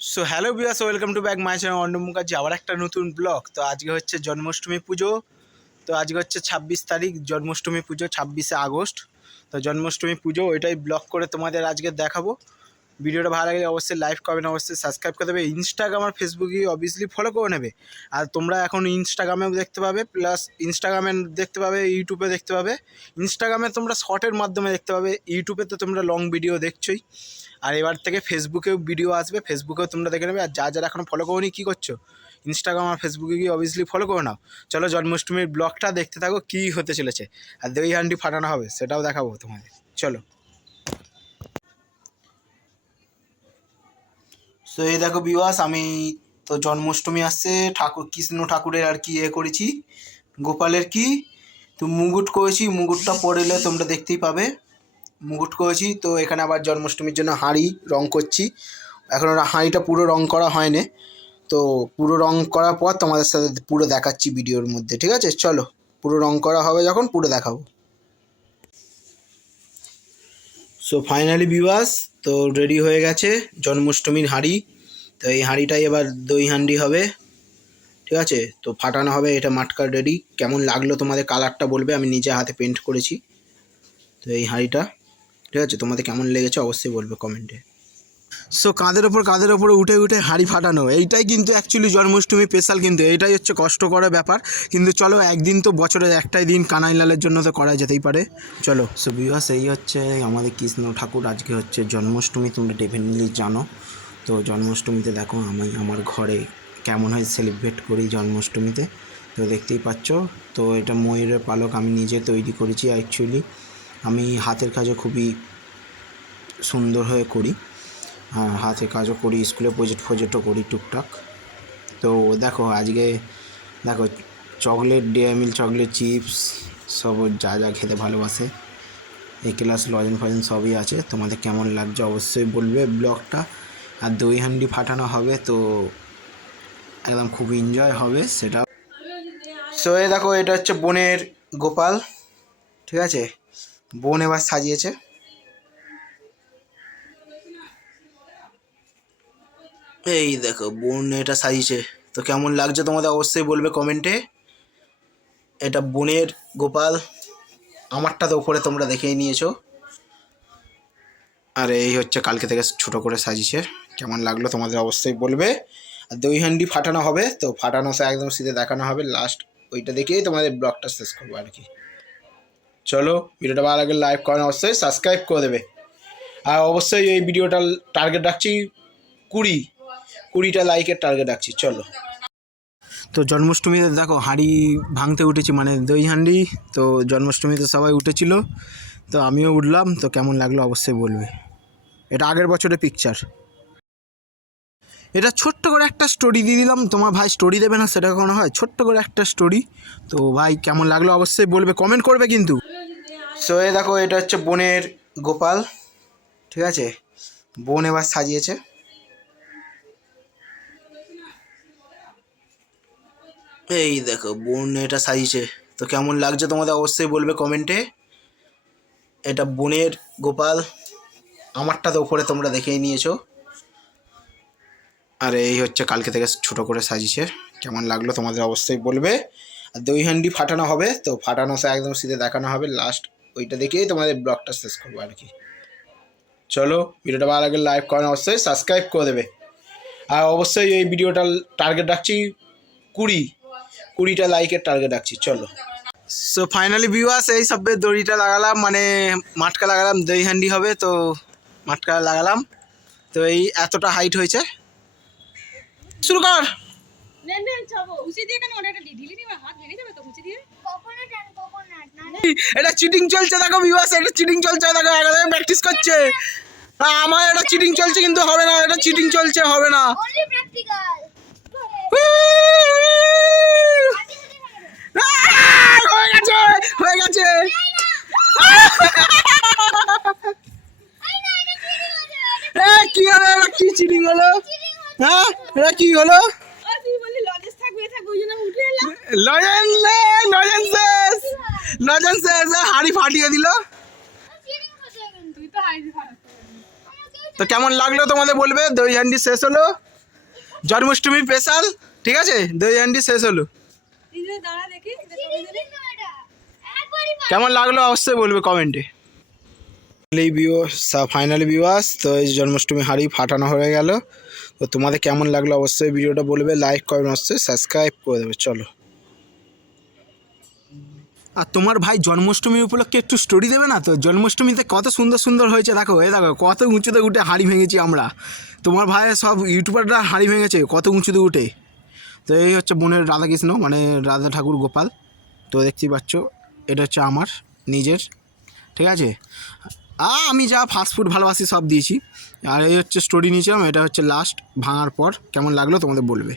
So hello Biyas welcome to back my channel অন্য মুখার্জি আবার একটা নতুন ব্লগ তো আজকে হচ্ছে জন্মাষ্টমী পুজো। তো আজকে হচ্ছে ছাব্বিশ তারিখ, জন্মাষ্টমী পুজো, ছাব্বিশে আগস্ট। তো জন্মাষ্টমী পুজো, ওইটাই ব্লগ করে তোমাদের আজকে দেখাবো। ভিডিওটা ভালো লাগলে অবশ্যই লাইক করবেন অবশ্যই সাবস্ক্রাইব করে দেবে। ইনস্টাগ্রাম আর ফেসবুকে অবভিয়াসলি ফলো করে নেবে। আর তোমরা এখন ইনস্টাগ্রামেও দেখতে পাবে প্লাস ইনস্টাগ্রামে দেখতে পাবে ইউটিউবে দেখতে পাবে। ইনস্টাগ্রামে তোমরা শর্টের মাধ্যমে দেখতে পাবে ইউটিউবে তো তোমরা লং ভিডিও দেখছোই। আর এবার থেকে ফেসবুকেও ভিডিও আসবে ফেসবুকেও তোমরা দেখে নেবে। আর যা যারা এখনও ফলো করোনি, কী করছ? ইনস্টাগ্রাম আর ফেসবুকে গিয়ে অবভিয়াসলি ফলো করে নাও। চলো জন্মাষ্টমীর ব্লগটা দেখতে থাকো, কী হতে চলেছে। আর দই হান্ডি ফাটানো হবে, সেটাও দেখাবো তোমাদের। চলো। সো এই দেখো বিবাস আমি তো জন্মাষ্টমী আসছে, ঠাকুর, কৃষ্ণ ঠাকুরের আর কি এ করেছি। গোপালের কি? তো মুকুট করেছি, মুকুটটা পড়লে তোমরা দেখতেই পাবে। মুকুট করেছি, তো এখানে আবার জন্মাষ্টমীর জন্য হাঁড়ি রং করছি। এখন হাঁড়িটা পুরো রং করা হয়নি। তো পুরো রং করার পর তোমাদের সাথে পুরো দেখাচ্ছি ভিডিওর মধ্যে, ঠিক আছে? চলো, পুরো রং করা হবে যখন, পুরো দেখাবো। সো ফাইনালি বিবাস তো রেডি হয়ে গেছে, জন্মাষ্টমীর হাঁড়ি। তো এই হাঁড়িটাই এবার দই হাঁড়ি হবে। ঠিক আছে? তো ফাটানো হবে, এটা মাটকার রেডি কেমন লাগল তোমাদের কালারটা বলবে, আমি নিজে হাতে পেন্ট করেছি। তো এই হাঁড়িটা, ঠিক আছে? তোমাদের কেমন লেগেছে অবশ্যই বলবে কমেন্টে সো কাঁধের ওপর কাঁধের ওপরে উঠে উঠে হাঁড়ি ফাটানো। এইটাই কিন্তু অ্যাকচুয়ালি জন্মাষ্টমী স্পেশাল কিন্তু, এইটাই হচ্ছে কষ্ট করা ব্যাপার। কিন্তু চলো, একদিন তো বছরের একটাই দিন কানাইলালের জন্য তো করা যেতেই পারে। চলো সো বিবাস এই হচ্ছে আমাদের কৃষ্ণ ঠাকুর। আজকে হচ্ছে জন্মাষ্টমী, তোমরা ডেফিনেটলি জানো। তো জন্মাষ্টমীতে দেখো, আমি আমার ঘরে কেমন হয় সেলিব্রেট করি জন্মাষ্টমীতে। তো দেখতেই পাচ্ছ, তো এটা ময়ূরের পালক আমি নিজে তৈরি করেছি অ্যাকচুয়ালি আমি হাতের কাজে খুবই সুন্দর হয়ে করি। হাতে কাজও করি, স্কুলে প্রজেক্ট ফজেক্টও করি টুকটাক। তো দেখো, আজকে দেখো chocolate dairy milk chocolate chips সব যা যা খেতে ভালোবাসে। এই ক্লাস লজেন ফজেন সবই আছে, তোমাদের কেমন লাগছে অবশ্যই বলবে ব্লগটা। আর দই হান্ডি ফাটানো হবে, তো একদম খুব এনজয় হবে সেটা। সো দেখো, এটা হচ্ছে বোনের গোপাল, ঠিক আছে? বোন এবার সাজিয়েছে। এই দেখো, বোন এটা সাজিয়েছে। তো কেমন লাগছে তোমাদের অবশ্যই বলবে কমেন্টে। এটা বোনের গোপাল, আমারটা তো ওপরে তোমরা দেখেই নিয়েছো। আর এই হচ্ছে কালকে থেকে ছোট করে সাজিয়েছে। কেমন লাগল তোমাদের অবশ্যই বলবে। আর দই হান্ডি ফাটানো হবে, তো ফাটানো সে একদম সিধে দেখানো হবে। লাস্ট ওইটা দেখেই তোমাদের ব্লগটা শেষ করব আর কি। চলো, ভিডিওটা ভালো লাগলে লাইক করেন অবশ্যই সাবস্ক্রাইব করে দেবে। আর অবশ্যই এই ভিডিওটার টার্গেট রাখছি কুড়ি। কুড়িটা লাইকের টার্গেট রাখছি, চলো। তো জন্মাষ্টমীতে দেখো, হাঁড়ি ভাঙতে উঠেছি মানে দই হাঁড়ি, তো জন্মাষ্টমীতে সবাই উঠেছিল, তো আমিও উঠলাম, তো কেমন লাগল অবশ্যই বলবে। এটা আগের বছরের পিকচার এটা ছোট্ট করে একটা স্টোরি দিয়ে দিলাম, তোমার ভাই স্টোরি দেবে না, সেটা কখনো হয়? ছোট্ট করে একটা স্টোরি তো ভাই কেমন লাগল অবশ্যই বলবে কমেন্ট করবে কিন্তু। সো এ দেখো, এটা হচ্ছে বোনের গোপাল, ঠিক আছে? বোন এবার সাজিয়েছে। এই দেখো, বোন, এটা সাজিয়েছে তো কেমন লাগছে তোমাদের অবশ্যই বলবে কমেন্টে এটা বোনের গোপাল। আমারটা তো ওপরে তোমরা দেখেই নিয়েছো। আর এই হচ্ছে কালকে থেকে ছোট করে সাজিয়েছে কেমন লাগল তোমাদের অবশ্যই বলবে। আর দই হান্ডি ফাটানো হবে, তো ফাটানো সে একদম সিধে দেখানো হবে। লাস্ট ওইটা দেখেই তোমাদের ব্লগটা শেষ করব আর কি। চলো, ভিডিওটা ভালো লাগলে লাইক করেন অবশ্যই সাবস্ক্রাইব করে দেবে। আর অবশ্যই এই ভিডিওটার টার্গেট রাখছি কুড়ি। কুড়িটা লাইকের টার্গেট রাখছি চলো। সো ফাইনালি ভিউয়ার্স এই সবে দড়িটা লাগালাম মানে মাটকা লাগালাম দই হান্ডি হবে তো মাটকা লাগালাম। তো এই এতটা হাইট হয়েছে। শুরু কর। নেন নেন চাবো। উচি দিয়ে কেন ওটা একটা ঢিলি দিবা হাত ভেঙে যাবে তো উচি দিয়ে? কোকোনাট আর কোকোনাট না। এটা চিটিং চলছে দেখো ভিউয়ার্স এটা চিটিং চলছে দেখো একদম প্র্যাকটিস করছে। আমার এটা চিটিং চলছে কিন্তু হবে না এটা চিটিং চলছে হবে না অনলি প্র্যাকটিক্যাল আহ, হয়ে গেছে হয়ে গেছে এ, কি হলো এটা কি চিটিং হলো? হ্যাঁ এটা কি হলো? হাড়ি ফাটিয়ে দিল। তো কেমন লাগল তোমাদের বলবে? দই হান্ডি শেষ হলো। জন্মাষ্টমীর স্পেশাল ঠিক আছে? দই হান্ডি শেষ হলো। কেমন লাগল অবশ্যই বলবে কমেন্টে। এই বিও ফাইনালি বিওয়াস তো এই জন্মাষ্টমী হাঁড়ি ফাটানো হয়ে গেল। তো তোমাদের কেমন লাগল অবশ্যই ভিডিওটা বলবে লাইক করবেন অবশ্যই সাবস্ক্রাইব করে দেবে, চলো। আর তোমার ভাই জন্মাষ্টমী উপলক্ষে একটু স্টোরি দেবে না তো? জন্মাষ্টমীতে কত সুন্দর সুন্দর হয়েছে, দেখো এ দেখো, কত উঁচুতে উঠে হাঁড়ি ভেঙেছি আমরা। তোমার ভাই সব ইউটিউবাররা হাঁড়ি ভেঙেছে, কত উঁচুতে উঠে। তো এই হচ্ছে বোনের রাধাকৃষ্ণ মানে রাধা ঠাকুর গোপাল। তো দেখতেই পাচ্ছ, এটা হচ্ছে আমার, নিজের, ঠিক আছে? আমি যা ফাস্ট ফুড ভালোবাসি সব দিয়েছি। আর এই হচ্ছে স্টোরি নিয়েছিলাম, এটা হচ্ছে লাস্ট ভাঙার পর। কেমন লাগল তোমাদের বলবে?